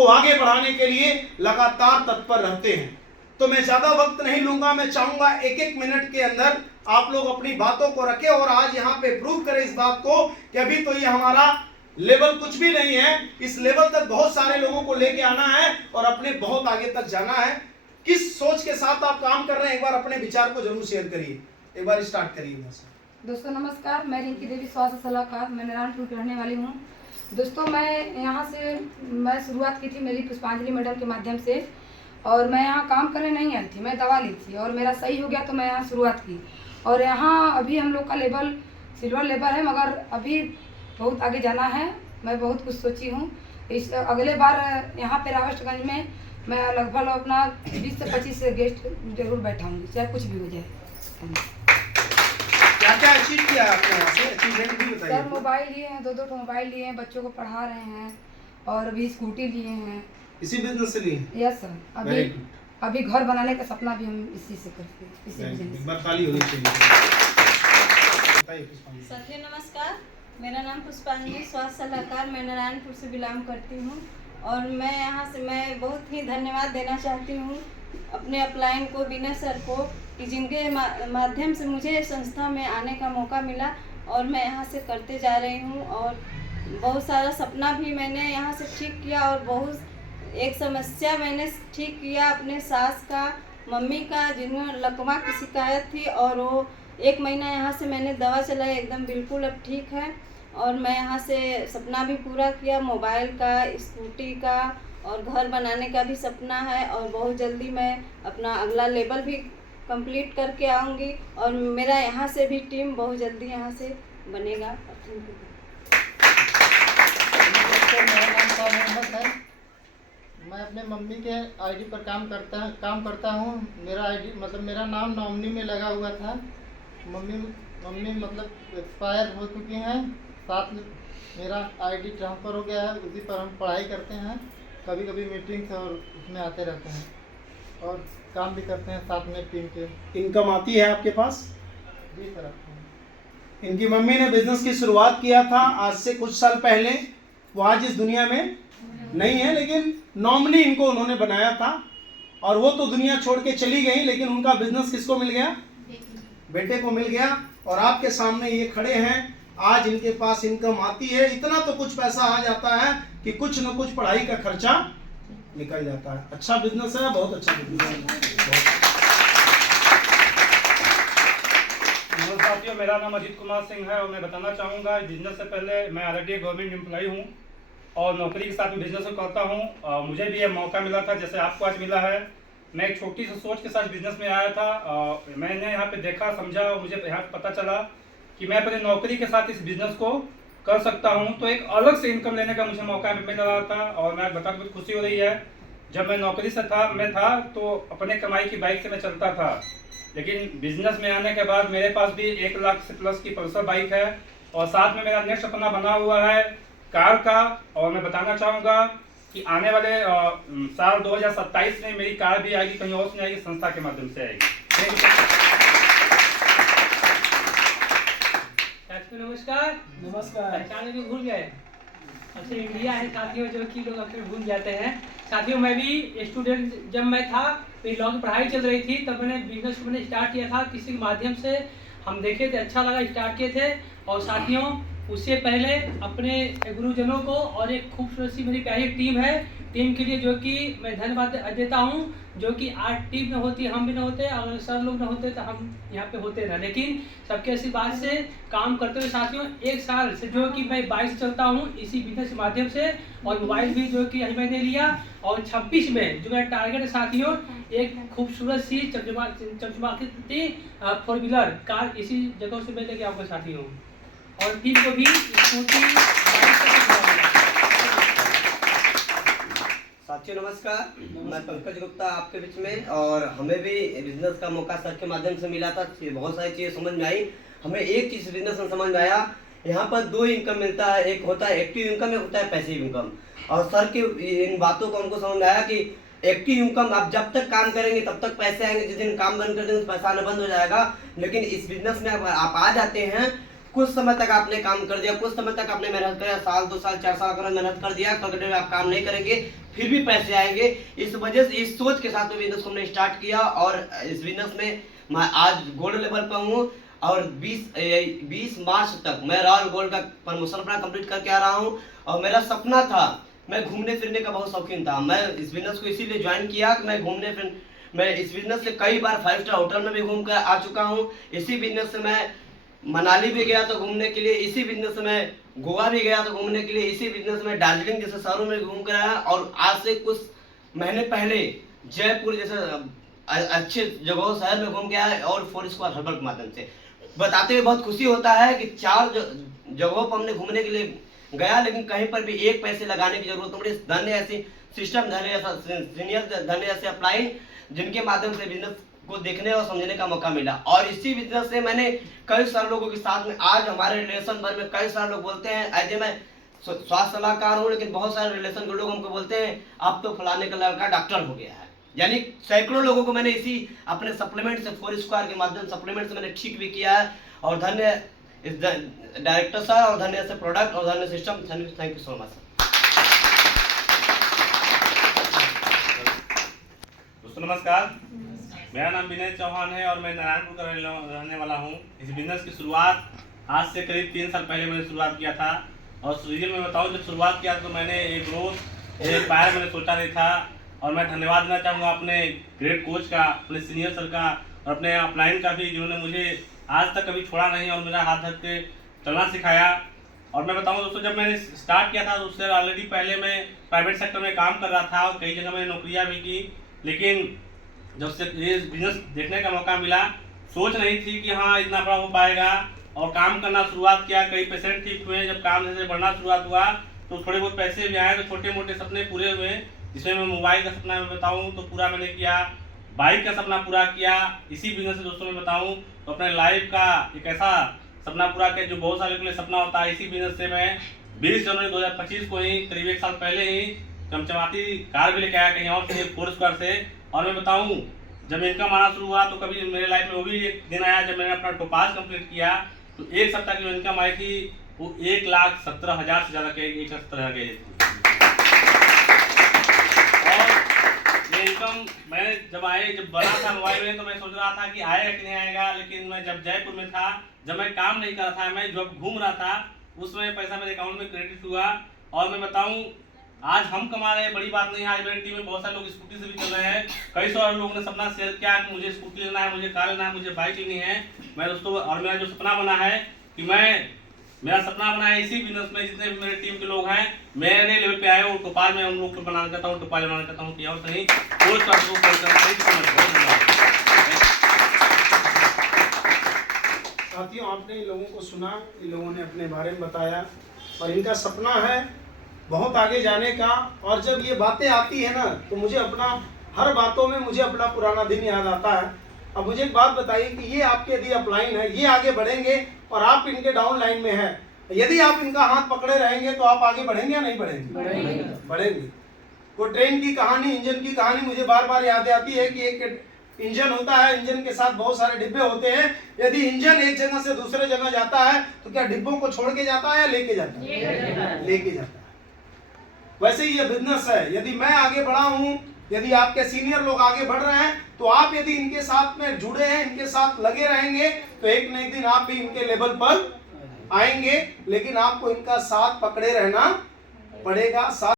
को आगे बढ़ाने के लिए लगातार तत्पर रहते हैं। तो मैं ज़्यादा वक्त नहीं लूँगा, मैं चाहूँगा एक एक मिनट के अंदर आप लोग अपनी बातों को रखें और आज यहाँ पे प्रूव करें इस बात को कि अभी तो ये हमारा लेवल कुछ भी नहीं है, इस लेवल तक बहुत सारे लोगों को लेके आना है और अपने बहुत आगे तक जाना है। किस सोच के साथ आप काम कर रहे हैं, एक बार अपने विचार को जरूर शेयर करिए। एक बार स्टार्ट करिए। दोस्तों नमस्कार, मैं रिंकी देवी, स्वास्थ्य सलाहकार, मैं नारायणपुर की रहने वाली हूँ। दोस्तों मैं शुरुआत की थी मेरी पुष्पांजलि मैडम के माध्यम से, और मैं यहाँ काम करने नहीं आई थी, मैं दवा ली थी और मेरा सही हो गया तो मैं यहाँ शुरुआत की। और यहाँ अभी हम लोग का लेवल सिल्वर लेवल है, मगर अभी बहुत आगे जाना है। मैं बहुत कुछ सोची हूँ। इस अगले बार यहाँ पे रावस्टगंज में मैं लगभग अपना 20 से 25 गेस्ट जरूर बैठाऊँगी, चाहे कुछ भी हो जाए। क्या क्या अचीव किया आपने यहाँ से? अचीवमेंट भी बताइए। सर मोबाइल लिए हैं, 2-2 मोबाइल लिए हैं, बच्चों को पढ़ा रहे हैं और अभी स्कूटी लिए हैं। इसी बिजनेस से लिए? Yes sir. अभी घर बनाने का सपना भी हम इसी से करते हैं, इसी बिजनेस से। खाली होनी चाहिए। साथियों नमस्कार, मेरा नाम पुष्पांजलि, स्वास्थ्य सलाहकार, मैं नारायणपुर से बिलोंग करती हूँ। और मैं यहाँ से मैं बहुत ही धन्यवाद देना चाहती हूँ अपने अपलाइन को, विनय सर को, कि जिनके माध्यम से मुझे संस्था में आने का मौका मिला और मैं यहाँ से करते जा रही हूँ। और बहुत सारा सपना भी मैंने यहाँ से ठीक किया और बहुत एक समस्या मैंने ठीक किया अपने सास का, मम्मी का, जिन्होंने लकवा की शिकायत थी, और वो 1 महीना यहाँ से मैंने दवा चलाई, एकदम बिल्कुल अब ठीक है। और मैं यहाँ से सपना भी पूरा किया, मोबाइल का, स्कूटी का, और घर बनाने का भी सपना है। और बहुत जल्दी मैं अपना अगला लेवल भी कंप्लीट करके आऊँगी और मेरा यहाँ से भी टीम बहुत जल्दी यहाँ से बनेगा। मैं अपने मम्मी के आईडी पर काम करता हूँ। मेरा आईडी मतलब मेरा नाम नॉमिनी में लगा हुआ था। मम्मी मतलब एक्सपायर हो चुकी हैं, साथ में मेरा आईडी ट्रांसफ़र हो गया है, उसी पर हम पढ़ाई करते हैं, कभी कभी मीटिंग्स और उसमें आते रहते हैं और काम भी करते हैं साथ में टीम के। इनकम आती है आपके पास? जी सर, आपको। इनकी मम्मी ने बिजनेस की शुरुआत किया था आज से कुछ साल पहले, वो आज इस दुनिया में नहीं है, लेकिन नॉमिनी इनको उन्होंने बनाया था और वो तो दुनिया छोड़ के चली गई, लेकिन उनका बिजनेस किसको मिल गया? बेटे को मिल गया। और आपके सामने ये खड़े हैं, आज इनके पास इनकम आती है, इतना तो कुछ पैसा आ जाता है कि कुछ न कुछ पढ़ाई का खर्चा निकल जाता है। अच्छा बिजनेस है, बहुत अच्छा बिजनेस है। साथियों, मेरा नाम अजीत कुमार सिंह है और मैं बताना चाहूँगा बिजनेस से पहले मैं ऑलरेडी गवर्नमेंट एम्प्लॉय हूँ और नौकरी के साथ में बिजनेस करता हूँ। मुझे भी ये मौका मिला था जैसे आपको आज मिला है। मैं एक छोटी सी सोच के साथ बिजनेस में आया था। मैंने यहाँ पे देखा, समझा और मुझे यहाँ पे पता चला कि मैं अपनी नौकरी के साथ इस बिज़नेस को कर सकता हूँ, तो एक अलग से इनकम लेने का मुझे मौका मिल रहा था। और मैं बता बहुत खुशी हो रही है। जब मैं नौकरी से था तो अपने कमाई की बाइक से मैं चलता था, लेकिन बिजनेस में आने के बाद मेरे पास भी 1 लाख से प्लस की पल्सर बाइक है और साथ में मेरा नेक्स्ट सपना बना हुआ है कार का। और मैं बताना चाहूँगा कि आने वाले साल 2027 में मेरी कार भी आएगी, कहीं और से नहीं आएगी, संस्था के माध्यम से आएगी। नमस्कार। पहचाने भी भूल गए। अच्छा, इंडिया है साथियों जो कि लोग अक्सर भूल जाते हैं। साथियों, मैं भी स्टूडेंट जब मैं था, मेरी लॉ की पढ़ाई चल रही थी, तब मैंने बिजनेस को स्टार्ट किया था। किसी के माध्यम से हम देखे थे, अच्छा लगा, स्टार्ट किए थे। और साथियों, उससे पहले अपने गुरुजनों को और एक खूबसूरत सी मेरी प्यारी टीम है, टीम के लिए जो कि मैं धन्यवाद देता हूं, जो कि आज टीम न होती, हम भी न होते, अगर सर लोग न होते तो हम यहाँ पे होते ना। लेकिन सबके आशीर्वाद से काम करते हुए साथियों 1 साल से जो कि मैं बाइक से चलता हूँ इसी बिजनेस के माध्यम से, और मोबाइल भी जो कि मैंने लिया। और 26 में जो मेरा टारगेट है साथियों, एक खूबसूरत सी चमचमाती 4 व्हीलर कार इसी जगह से मैं लेके आऊँगा साथियों। और टीम को भी स्कूटी। साथियों नमस्कार, मैं पंकज गुप्ता आपके बीच में। और हमें भी बिजनेस का मौका सर के माध्यम से मिला था, बहुत सारी चीज़ें समझ में आई। हमें एक चीज़ बिजनेस में समझ में आया, यहाँ पर 2 इनकम मिलता है, एक होता है एक्टिव इनकम, एक होता है पैसिव इनकम। और सर की इन बातों को हमको समझ में आया कि एक्टिव इनकम आप जब तक काम करेंगे तब तक पैसे आएंगे, जिस दिन काम बंद कर देंगे पैसा आना बंद हो जाएगा। लेकिन इस बिजनेस में आप आ जाते हैं कुछ समय तक आपने काम कर दिया, कुछ समय तक आपने मेहनत किया, साल 2 साल 4 साल अगर मेहनत कर दिया, कल के दिन आप काम नहीं करेंगे फिर भी पैसे आएंगे। इस वजह से इस सोच के साथ में बिजनेस को हमने स्टार्ट किया और इस बिजनेस में मैं आज गोल्ड लेवल पर हूँ और 20 मार्च तक मैं रॉयल गोल्ड का प्रमोशन अपना कंप्लीट करके आ रहा हूँ। और मेरा सपना था, मैं घूमने फिरने का बहुत शौकीन था, मैं इस बिजनेस को इसीलिए ज्वाइन किया कि मैं इस बिजनेस से कई बार 5 स्टार होटल में भी घूम कर आ चुका हूँ। इसी बिजनेस से मैं मनाली भी गया तो घूमने के लिए, इसी बिजनेस से मैं गोवा भी गया तो घूमने के लिए, इसी बिजनेस में दार्जिलिंग जैसे शहरों में घूम कर आया और आज से कुछ महीने पहले जयपुर जैसे अच्छे जगहों शहर में घूम के आया और 4 स्क्वायर हर्बल के माध्यम से बताते हुए बहुत खुशी होता है कि 4 जगहों पर हमने घूमने के लिए गया, लेकिन कहीं पर भी एक पैसे लगाने की जरूरत नहीं पड़ी। धन्य ऐसी सिस्टम, धन्य ऐसा सीनियर, धन्य ऐसे अपलाइन जिनके माध्यम से बिजनेस को देखने और समझने का मौका मिला। और इसी बिजनेस से मैंने कई सारे लोगों के साथ में आज हमारे रिलेशन भर में कई सारे लोग बोलते हैं ऐसे मैं स्वास्थ्य सलाहकार हूँ, लेकिन बहुत सारे रिलेशन के लोग हमको बोलते हैं आप तो फलाने का लड़का डॉक्टर हो गया है। यानी सैकड़ों लोगों को मैंने इसी अपने सप्लीमेंट से 4 स्क्वायर के माध्यम सप्लीमेंट से मैंने ठीक भी किया है। और धन्य इस डायरेक्टर सर और धन्य से प्रोडक्ट और धन्य system, thank you so much sir. दोस्तों नमस्कार, मेरा नाम विनय चौहान है और मैं नारायणपुर का रहने वाला हूँ। इस बिजनेस की शुरुआत आज से करीब 3 साल पहले मैंने शुरुआत किया था। और रियल में बताऊँ, जब शुरुआत किया तो मैंने एक ग्रोथ एक पायर मैंने सोचा नहीं था। और मैं धन्यवाद देना चाहूँगा अपने ग्रेट कोच का, अपने सीनियर सर का और अपने अपलाइन का भी, जिन्होंने मुझे आज तक कभी छोड़ा नहीं और मेरा हाथ धर के चलना सिखाया। और मैं बताऊँ दोस्तों, जब मैंने स्टार्ट किया था तो उससे ऑलरेडी पहले मैं प्राइवेट सेक्टर में काम कर रहा था और कई जगह मैंने नौकरियाँ भी की। लेकिन जब से ये बिजनेस देखने का मौका मिला, सोच नहीं थी कि हाँ इतना बड़ा हो पाएगा। और काम करना शुरुआत किया, कई पेशेंट ठीक हुए। जब काम जैसे बढ़ना शुरुआत हुआ तो थोड़े बहुत पैसे भी आए, तो छोटे मोटे सपने पूरे हुए। जिसमें मैं मोबाइल का सपना मैं बताऊँ तो पूरा मैंने किया, बाइक का सपना पूरा किया। इसी बिजनेस से दोस्तों मैं बताऊँ तो अपने लाइफ का एक ऐसा सपना पूरा किया जो बहुत सारे के लिए सपना होता है। इसी बिजनेस से मैं 20 जनवरी 2025 को ही, करीब 1 साल पहले ही चमचमाती कार भी लेके आया कहीं और से, 4 स्क्वायर से। और मैं बताऊँ, जब इनकम आना शुरू हुआ तो कभी मेरे लाइफ में वो भी एक दिन आया जब मैंने अपना टोपाज कंप्लीट किया तो 1 सप्ताह की जो इनकम आई थी वो 1,17,000 से ज़्यादा के 1,17,000 के। और ये इनकम मैंने जब बना था मोबाइल में तो मैं सोच रहा था कि आएगा कि नहीं आएगा। लेकिन मैं जब जयपुर में था, जब मैं काम नहीं कर रहा था, मैं जब घूम रहा था, उसमें पैसा मेरे अकाउंट में क्रेडिट हुआ। और मैं बताऊँ, आज हम कमा रहे हैं, बड़ी बात नहीं है। आज मेरी टीम में बहुत सारे लोग स्कूटी से भी चल रहे हैं। कई सारे लोगों ने सपना शेयर किया कि मुझे स्कूटी लेना है, मुझे कार लेना है, मुझे बाइक लेनी है। मैं दोस्तों, और मेरा जो सपना बना है कि मेरा सपना बना है इसी बिजनेस में जितने भी मेरे टीम के लोग हैं, मेरे लेवल पे आए, टोपाल में उन लोग को बनाना चाहता हूँ, टोपाल बनाना चाहता हूँ कि और सही साथियों, आपने इन लोगों को सुना, इन लोगों ने अपने बारे में बताया और इनका सपना है बहुत आगे जाने का। और जब ये बातें आती है ना तो मुझे अपना हर बातों में मुझे अपना पुराना दिन याद आता है। अब मुझे एक बात बताइए कि ये आपके यदि अपलाइन है, ये आगे बढ़ेंगे और आप इनके डाउन लाइन में हैं, यदि आप इनका हाथ पकड़े रहेंगे तो आप आगे बढ़ेंगे या नहीं बढ़ेंगे? बढ़ेंगे। वो ट्रेन की कहानी, इंजन की कहानी मुझे बार बार याद आती है कि एक इंजन होता है, इंजन के साथ बहुत सारे डिब्बे होते हैं। यदि इंजन एक जगह से दूसरे जगह जाता है तो क्या डिब्बों को छोड़ के जाता है या लेके जाता है? लेके जाता है। वैसे ही ये बिजनेस है, यदि मैं आगे बढ़ा हूँ, यदि आपके सीनियर लोग आगे बढ़ रहे हैं तो आप यदि इनके साथ में जुड़े हैं, इनके साथ लगे रहेंगे तो एक न एक दिन आप भी इनके लेवल पर आएंगे। लेकिन आपको इनका साथ पकड़े रहना पड़ेगा। साथ